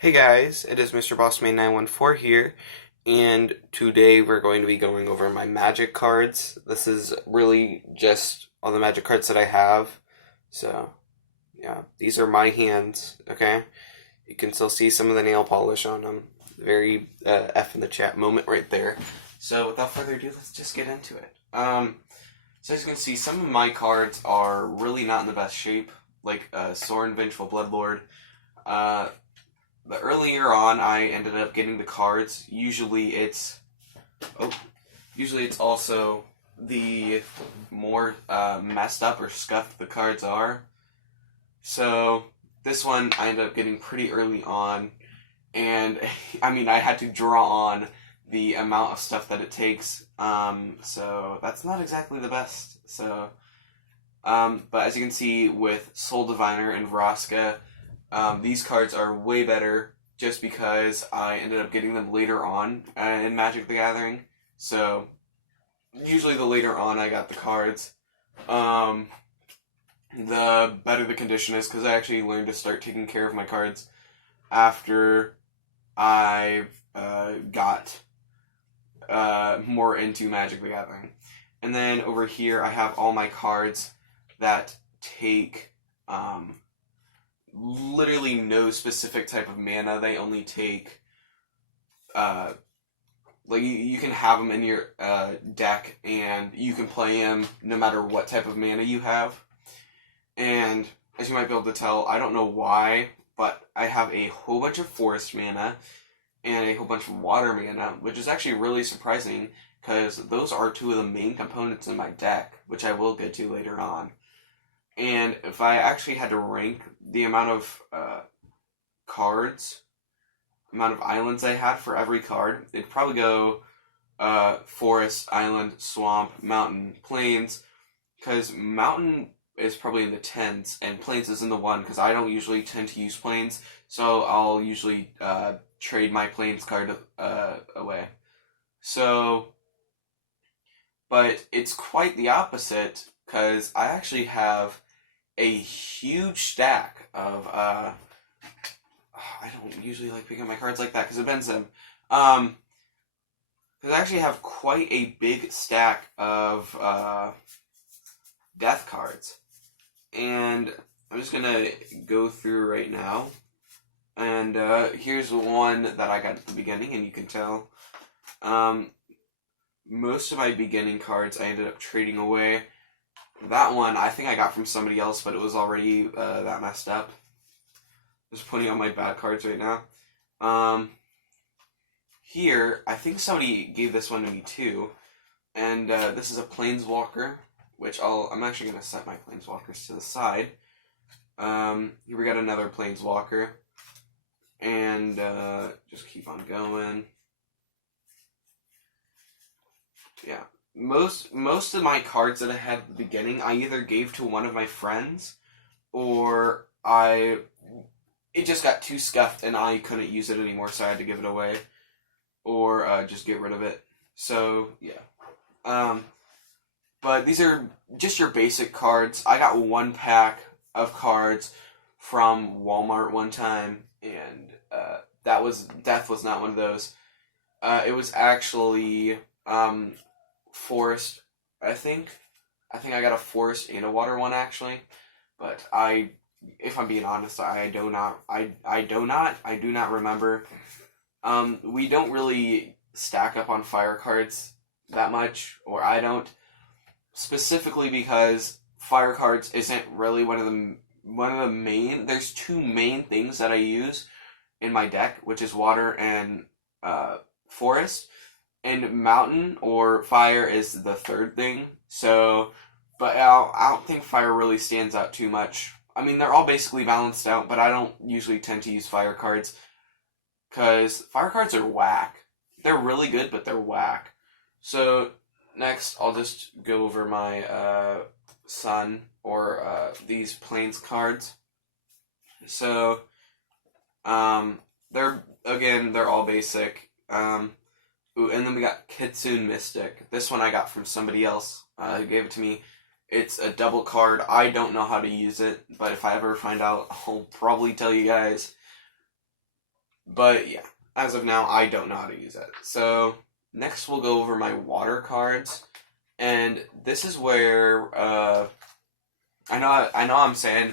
Hey guys, it is Mr. Bossman914 here, and today we're going to be going over my magic cards. This is really just all the magic cards that I have. So, yeah, these are my hands, okay? You can still see some of the nail polish on them. Very F in the chat moment right there. So, without further ado, let's just get into it. So as you can see, some of my cards are really not in the best shape, like Sorin Vengeful Bloodlord. But earlier on, I ended up getting the cards. Usually it's also the more messed up or scuffed the cards are. So this one I ended up getting pretty early on, and I mean I had to draw on the amount of stuff that it takes. So that's not exactly the best. So, but as you can see with Soul Diviner and Vraska. These cards are way better just because I ended up getting them later on in Magic the Gathering. So, usually the later on I got the cards, the better the condition is, because I actually learned to start taking care of my cards after I got more into Magic the Gathering. And then over here I have all my cards that take literally no specific type of mana. They only take like you can have them in your deck and you can play them no matter what type of mana you have. And as you might be able to tell, I don't know why, but I have a whole bunch of forest mana and a whole bunch of water mana, which is actually really surprising because those are two of the main components in my deck, which I will get to later on. And if I actually had to rank the amount of amount of islands I had for every card, it'd probably go forest, island, swamp, mountain, plains, because mountain is probably in the 10s, and plains is in the 1, because I don't usually tend to use plains, so I'll usually trade my plains card away. So, but it's quite the opposite, because I actually have a huge stack of, I don't usually like picking up my cards like that because it bends them. Because I actually have quite a big stack of death cards. And I'm just going to go through right now. And here's one that I got at the beginning, and you can tell. Most of my beginning cards I ended up trading away. That one, I think I got from somebody else, but it was already that messed up. Just putting on my bad cards right now. Here, I think somebody gave this one to me too. And this is a Planeswalker, which I'm actually going to set my Planeswalkers to the side. Here we got another Planeswalker. And just keep on going. Yeah. Most of my cards that I had at the beginning, I either gave to one of my friends, or it just got too scuffed and I couldn't use it anymore, so I had to give it away, or just get rid of it. So yeah. But these are just your basic cards. I got one pack of cards from Walmart one time, and Death was not one of those. It was actually forest, I think I got a forest and a water one actually, but if I'm being honest, I do not remember. We don't really stack up on fire cards that much, or I don't, specifically because fire cards isn't really one of the main. There's two main things that I use in my deck, which is water and forest. And mountain or fire is the third thing. So, but I don't think fire really stands out too much. I mean, they're all basically balanced out, but I don't usually tend to use fire cards, because fire cards are whack. They're really good, but they're whack. So, next, I'll just go over my sun, or these plains cards. So, they're all basic. Ooh, and then we got Kitsune Mystic. This one I got from somebody else who gave it to me. It's a double card. I don't know how to use it, but if I ever find out, I'll probably tell you guys. But yeah, as of now, I don't know how to use it. So next we'll go over my water cards. And this is where, I know I'm saying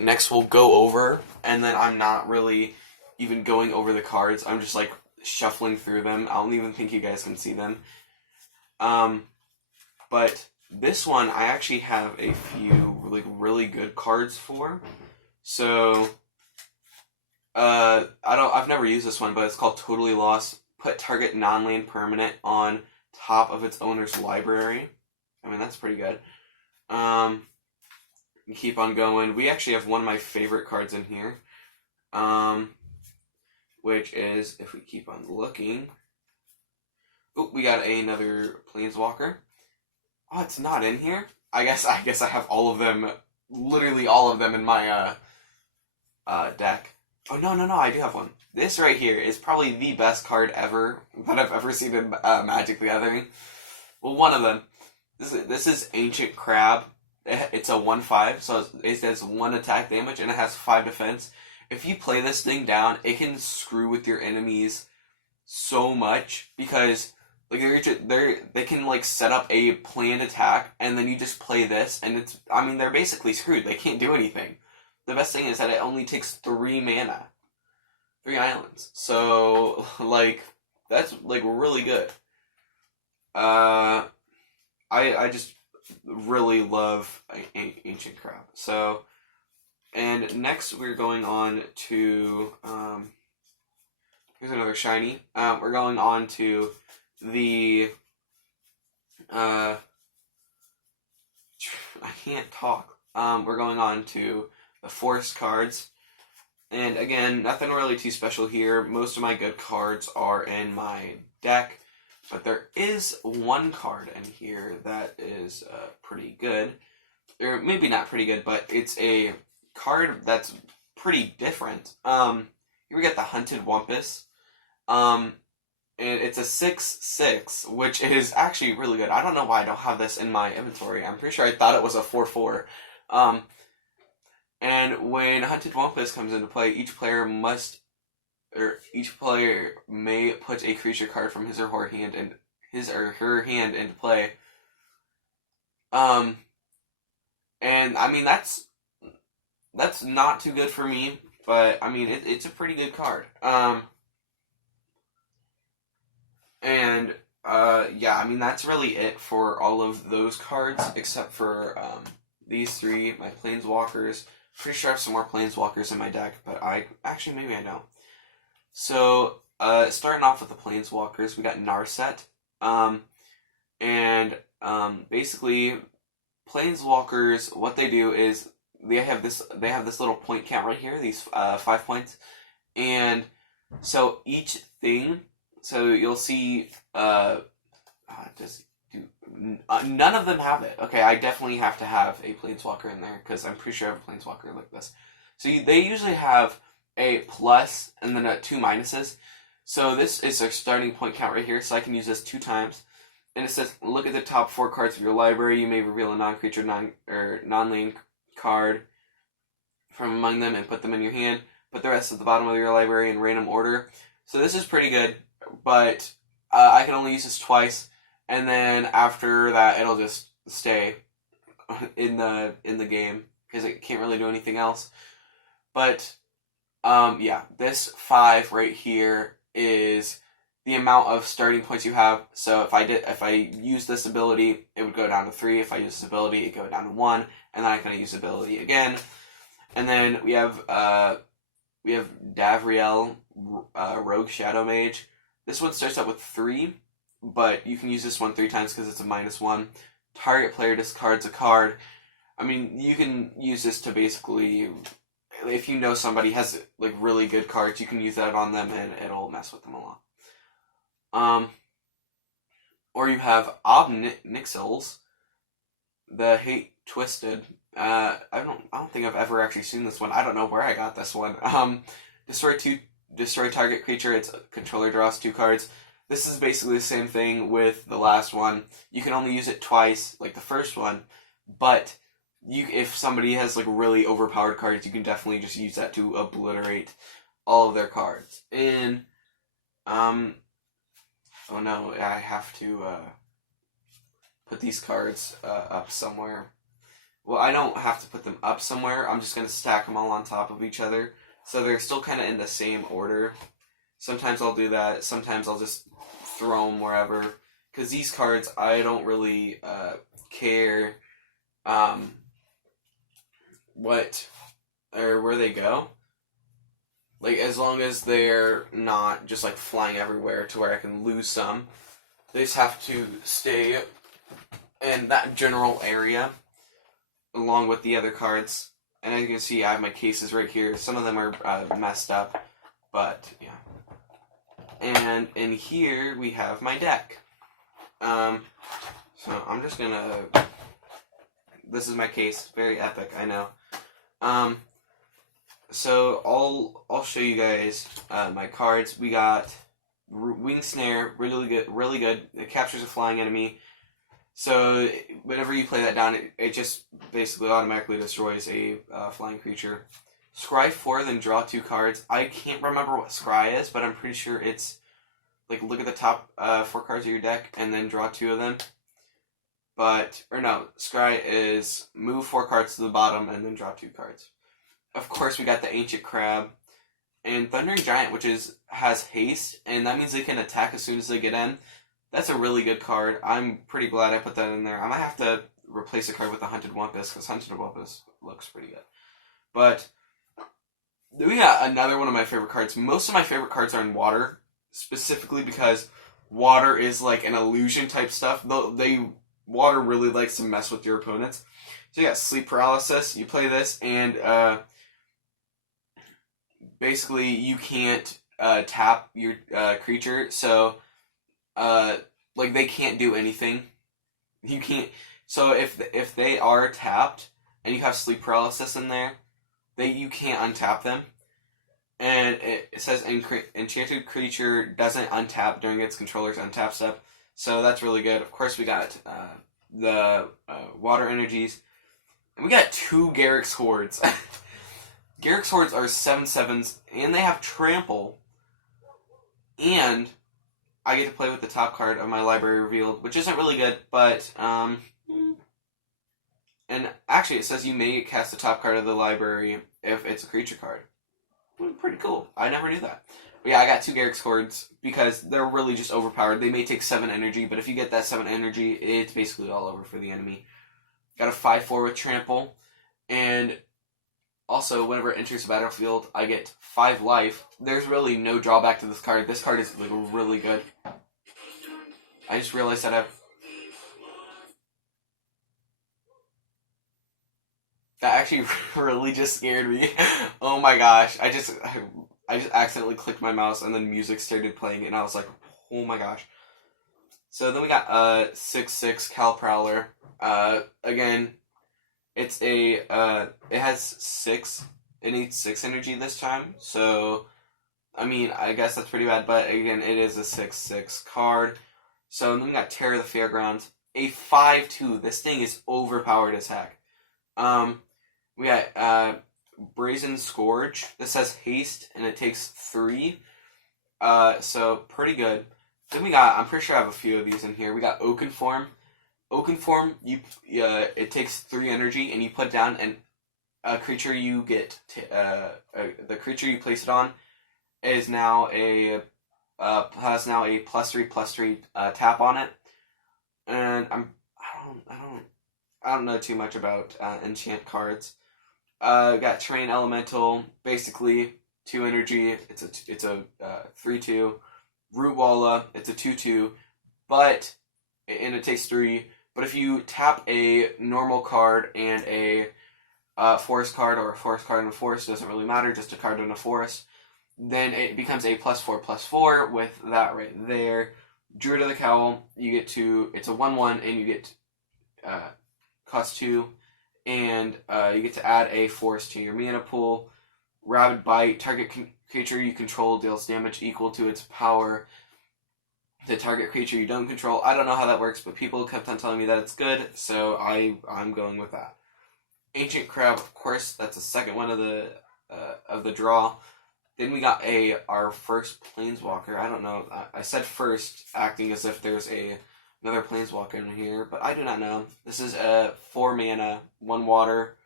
next we'll go over, and then I'm not really even going over the cards. I'm just like shuffling through them. I don't even think you guys can see them. But this one I actually have a few like really good cards for. So I've never used this one, but it's called Totally Lost. Put target non-land permanent on top of its owner's library. I mean, that's pretty good. Keep on going. We actually have one of my favorite cards in here. Which is, if we keep on looking, oh, we got another Planeswalker. Oh, it's not in here? I guess I have all of them, literally all of them in my deck. Oh, no, I do have one. This right here is probably the best card ever that I've ever seen in Magic the Gathering. Well, one of them. This is Ancient Crab. It's a 1/5, so it does 1 attack damage, and it has 5 defense. If you play this thing down, it can screw with your enemies so much, because like they can like set up a planned attack, and then you just play this, and they're basically screwed. They can't do anything. The best thing is that it only takes 3 mana. 3 islands. So, like, that's, like, really good. I just really love Ancient Crab. So, and next we're going on to, here's another shiny. We're going on to the, I can't talk. We're going on to the Forest cards. And again, nothing really too special here. Most of my good cards are in my deck. But there is one card in here that is pretty good. Or maybe not pretty good, but it's a card that's pretty different. Here we get the Hunted Wumpus. And it's a 6/6, which is actually really good. I don't know why I don't have this in my inventory. I'm pretty sure I thought it was a 4/4. And when Hunted Wumpus comes into play, each player may put a creature card from his or her hand into play. And I mean that's not too good for me, but I mean it's a pretty good card. Yeah, I mean that's really it for all of those cards, except for these 3, my Planeswalkers. Pretty sure I have some more Planeswalkers in my deck, but maybe I don't. So, starting off with the Planeswalkers, we got Narset. Basically, Planeswalkers, what they do is they have this little point count right here, these 5 points. And so each thing, so you'll see, none of them have it. Okay, I definitely have to have a Planeswalker in there, because I'm pretty sure I have a Planeswalker like this. So they usually have a plus and then 2 minuses. So this is our starting point count right here, so I can use this 2 times. And it says, look at the top 4 cards of your library. You may reveal a non-creature, non-land card from among them and put them in your hand. Put the rest at the bottom of your library in random order. So this is pretty good, but I can only use this twice. And then after that, it'll just stay in the game, because it can't really do anything else. But yeah, this 5 right here is the amount of starting points you have. So if I use this ability, it would go down to 3. If I use this ability, it would go down to 1, and then I can use the ability again. And then we have Gavriel, Rogue Shadow Mage. This one starts out with 3. But you can use this one 3 times because it's a -1. Target player discards a card. I mean, you can use this to basically, if you know somebody has like really good cards, you can use that on them and it'll mess with them a lot. Or you have Obnixils, the Hate Twisted. I don't think I've ever actually seen this one. I don't know where I got this one. Destroy target creature. Its controller draws 2 cards. This is basically the same thing with the last one. You can only use it twice, like the first one, but if somebody has like really overpowered cards, you can definitely just use that to obliterate all of their cards. And, oh no, I have to, put these cards, up somewhere. Well, I don't have to put them up somewhere. I'm just going to stack them all on top of each other. So they're still kind of in the same order. Sometimes I'll do that. Sometimes I'll just throw them wherever. Because these cards, I don't really care what or where they go. Like, as long as they're not just, like, flying everywhere to where I can lose some. They just have to stay in that general area along with the other cards. And as you can see, I have my cases right here. Some of them are messed up, but yeah. And in here, we have my deck. So I'm just gonna... This is my case. Very epic, I know. So I'll show you guys my cards. We got Wing Snare, really good. It captures a flying enemy. So whenever you play that down, it just basically automatically destroys a flying creature. Scry 4, then draw 2 cards. I can't remember what Scry is, but I'm pretty sure it's like look at the top 4 cards of your deck and then draw 2 of them. Scry is move 4 cards to the bottom and then draw 2 cards. Of course, we got the Ancient Crab and Thundering Giant, which has haste, and that means they can attack as soon as they get in. That's a really good card. I'm pretty glad I put that in there. I might have to replace a card with the Hunted Wumpus, because Hunted Wumpus looks pretty good. But we got another one of my favorite cards. Most of my favorite cards are in water, specifically because water is like an illusion type stuff. Water really likes to mess with your opponents. So you got Sleep Paralysis. You play this, and basically you can't tap your creature, so they can't do anything. You can't. So if they are tapped and you have Sleep Paralysis in there, you can't untap them. And it says enchanted creature doesn't untap during its controller's untap step. So that's really good. Of course, we got the water energies. And we got 2 Garruk's Hordes. Garruk's Hordes are 7/7s, and they have trample. And I get to play with the top card of my library revealed, which isn't really good, but, and actually it says you may cast the top card of the library if it's a creature card. Pretty cool. I never knew that. But yeah, I got 2 Garruk's Hordes because they're really just overpowered. They may take 7 energy, but if you get that 7 energy, it's basically all over for the enemy. Got a 5/4 with trample, and also, whenever it enters the battlefield, I get 5 life. There's really no drawback to this card. This card is like really good. I just realized that that actually really just scared me. Oh my gosh! I just accidentally clicked my mouse and then music started playing, and I was like, oh my gosh. So then we got 6/6 Cal Prowler. Again, it's it has 6. It needs 6 energy this time. So, I mean, I guess that's pretty bad. But again, it is a 6/6 card. So then we got Terror of the Fairgrounds. A 5/2. This thing is overpowered as heck. We got Breezin Scorch. This has haste and it takes 3. So pretty good. Then we got, I'm pretty sure I have a few of these in here. We got Oakenform. Oakenform, it takes 3 energy, and you put down a creature you get. The creature you place it on is now has now a +3/+3 tap on it. And I don't know too much about enchant cards. Got Terrain Elemental, basically 2 energy. It's a 3/2. Root Walla, it's a 2/2, and it takes 3. But if you tap a normal card and a forest card, or a forest card and a forest, doesn't really matter, just a card and a forest, then it becomes a +4/+4 with that right there. Druid of the Cowl, it's a 1/1, and you get cost 2, and you get to add a forest to your mana pool. Rabid Bite, target creature you control deals damage equal to its power. The target creature you don't control. I don't know how that works, but people kept on telling me that it's good, so I'm going with that. Ancient Crab, of course, that's the second one of the draw. Then we got our first Planeswalker. I don't know. I said first, acting as if there's another Planeswalker in here, but I do not know. This is a 4 mana, 1 water.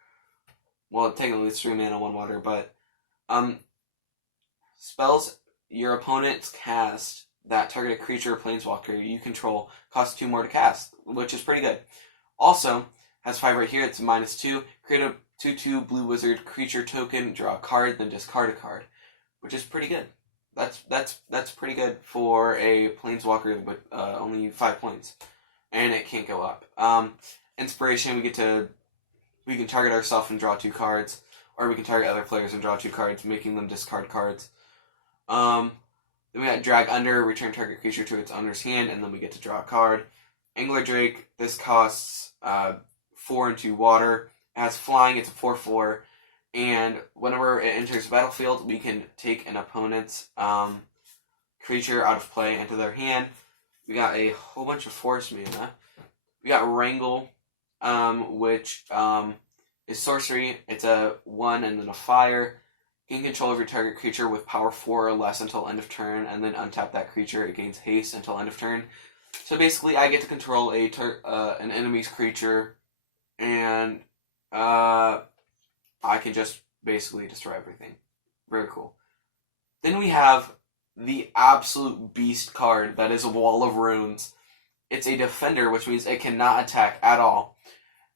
Well, technically it's 3 mana, 1 water, but spells your opponents cast that target a creature or Planeswalker you control cost 2 more to cast, which is pretty good. Also, has 5 right here. It's -2. Create a 2/2 blue wizard creature token, draw a card, then discard a card, which is pretty good. That's pretty good for a Planeswalker with only 5 points, and it can't go up. Inspiration, we can target ourselves and draw 2 cards, or we can target other players and draw 2 cards, making them discard cards. Then we got Drag Under, return target creature to its owner's hand, and then we get to draw a card. Angler Drake, this costs 4 and 2 water. It has flying, it's a 4/4. And whenever it enters the battlefield, we can take an opponent's creature out of play into their hand. We got a whole bunch of forest mana. We got Wrangle, which is sorcery. It's a 1 and then a fire. Gain control of your target creature with power 4 or less until end of turn, and then untap that creature. It gains haste until end of turn. So basically, I get to control an enemy's creature, and I can just basically destroy everything. Very cool. Then we have the absolute beast card that is a Wall of Runes. It's a defender, which means it cannot attack at all.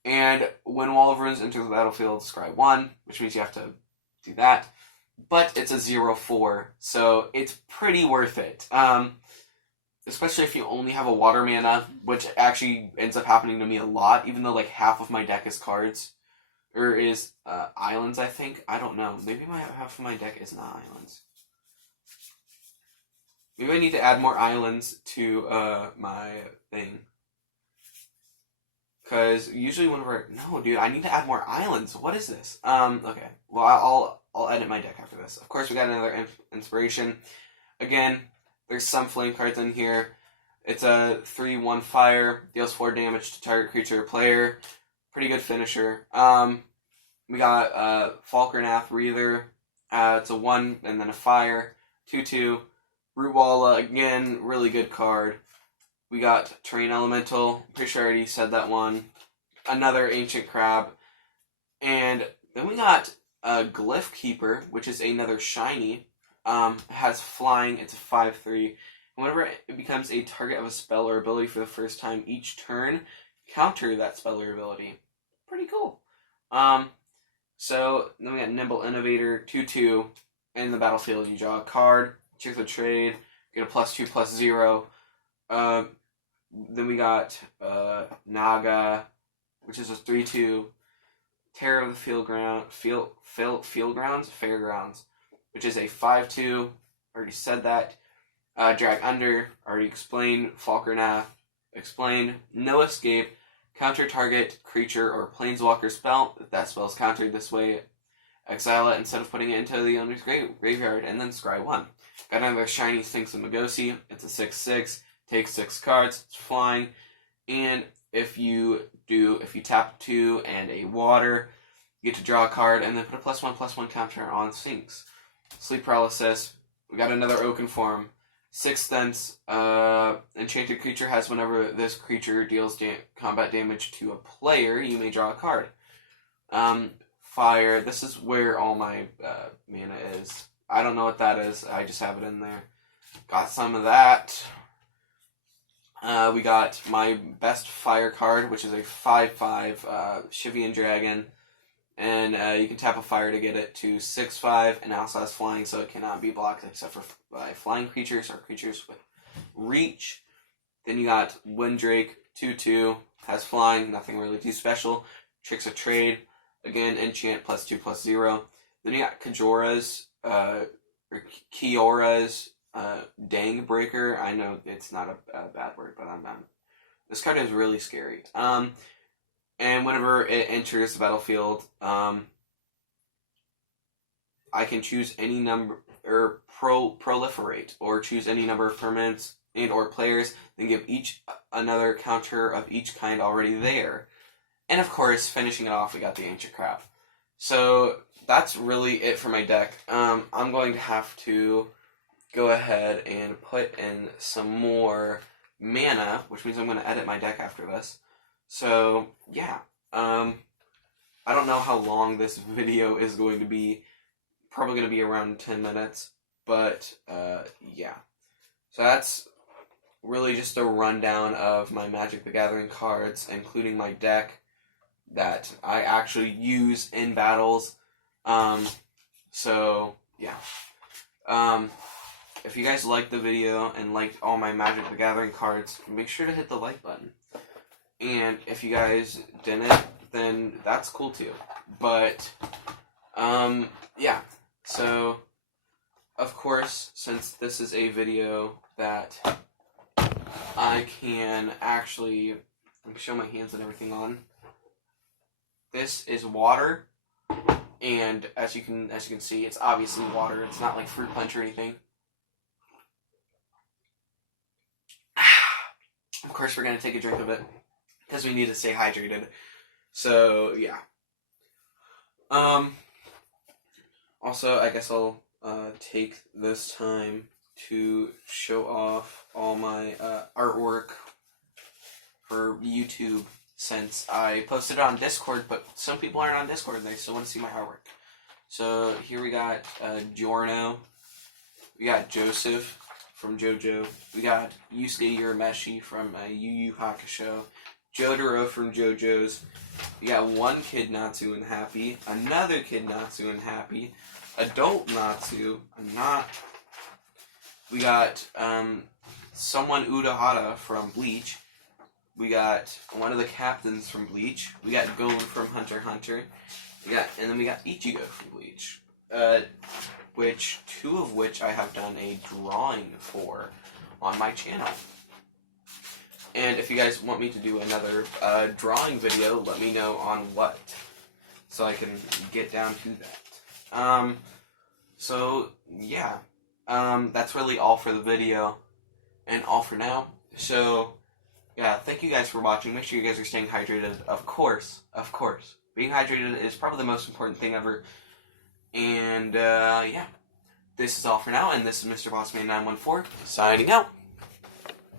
And when Wall of Runes enters the battlefield, scry 1, which means you have to do that. But it's a 0/4, so it's pretty worth it. Especially if you only have a water mana, which actually ends up happening to me a lot, even though like half of my deck is cards. Or is islands, I think. I don't know. Maybe half of my deck is not islands. Maybe I need to add more islands to my thing. Because usually whenever... No, dude, I need to add more islands. What is this? Okay. Well, I'll edit my deck after this. Of course, we got another inspiration. Again, there's some flame cards in here. It's a 3/1 fire. Deals 4 damage to target creature or player. Pretty good finisher. We got Falkernath Breather. It's a 1 and then a fire. 2/2. Rootwalla, again, really good card. We got Terrain Elemental. Pretty sure I already said that one. Another Ancient Crab. And then we got Glyph Keeper, which is another shiny. Has flying. It's a 5/3. And whenever it becomes a target of a spell or ability for the first time each turn, counter that spell or ability. Pretty cool. So then we got Nimble Innovator, 2/2. In the battlefield, you draw a card, check the trade, get a +2/+0. Then we got Naga, which is a 3/2. Terror of the Fairgrounds, which is a 5/2. Already said that. Drag Under, already explained. Falkernath, explained. No Escape. Counter target creature or planeswalker spell. If that spell is countered this way, exile it instead of putting it into the owner's graveyard, and then scry 1. Got another shiny Sphinx of Magosi. It's a 6/6. Takes 6 cards. It's flying. And if you tap 2 and a water, you get to draw a card and then put a +1/+1 counter on Sphinx. Sleep Paralysis. We got another Oaken Form. 6 Sense. Enchanted creature has whenever this creature deals combat damage to a player, you may draw a card. Fire. This is where all my mana is. I don't know what that is. I just have it in there. Got some of that. We got my best fire card, which is a 5/5 Shivian Dragon. And you can tap a fire to get it to 6/5, and it also has flying, so it cannot be blocked except for by flying creatures or creatures with reach. Then you got Windrake, 2/2, has flying, nothing really too special. Tricks of Trade, again, enchant +2/+0. Then you got Kajora's, or Kiora's, Dang Breaker. I know it's not a bad word, but I'm not. This card is really scary. And whenever it enters the battlefield, I can choose any number, or proliferate, or choose any number of permanents and or players, then give each another counter of each kind already there. And of course, finishing it off, we got the Ancient Crab. So that's really it for my deck. I'm going to have to go ahead and put in some more mana, which means I'm going to edit my deck after this. So yeah, I don't know how long this video is going to be. Probably going to be around 10 minutes, but yeah. So that's really just a rundown of my Magic the Gathering cards, including my deck that I actually use in battles. So yeah. If you guys liked the video and liked all my Magic the Gathering cards, make sure to hit the like button. And if you guys didn't, then that's cool too. But yeah. So of course, since this is a video that I can actually show my hands and everything on, this is water, and as you can see, it's obviously water. It's not like fruit punch or anything. Of course, we're gonna take a drink of it because we need to stay hydrated. So yeah. Also, I guess I'll take this time to show off all my artwork for YouTube, since I posted it on Discord, but some people aren't on Discord, they still want to see my artwork. So here we got Giorno, we got Joseph from JoJo, we got Yusuke Urameshi from Yu Yu Hakusho, Jotaro from JoJo's, we got one Kid Natsu and Happy, another Kid Natsu and Happy, Adult Natsu, we got someone Urahara from Bleach, we got one of the captains from Bleach, we got Gon from Hunter x Hunter, and then we got Ichigo from Bleach, two of which I have done a drawing for on my channel. And if you guys want me to do another drawing video, let me know on what, so I can get down to that. So yeah, that's really all for the video, and all for now. So yeah, thank you guys for watching. Make sure you guys are staying hydrated. Of course. Being hydrated is probably the most important thing ever. And yeah, this is all for now, and this is Mr. Bossman914 signing out.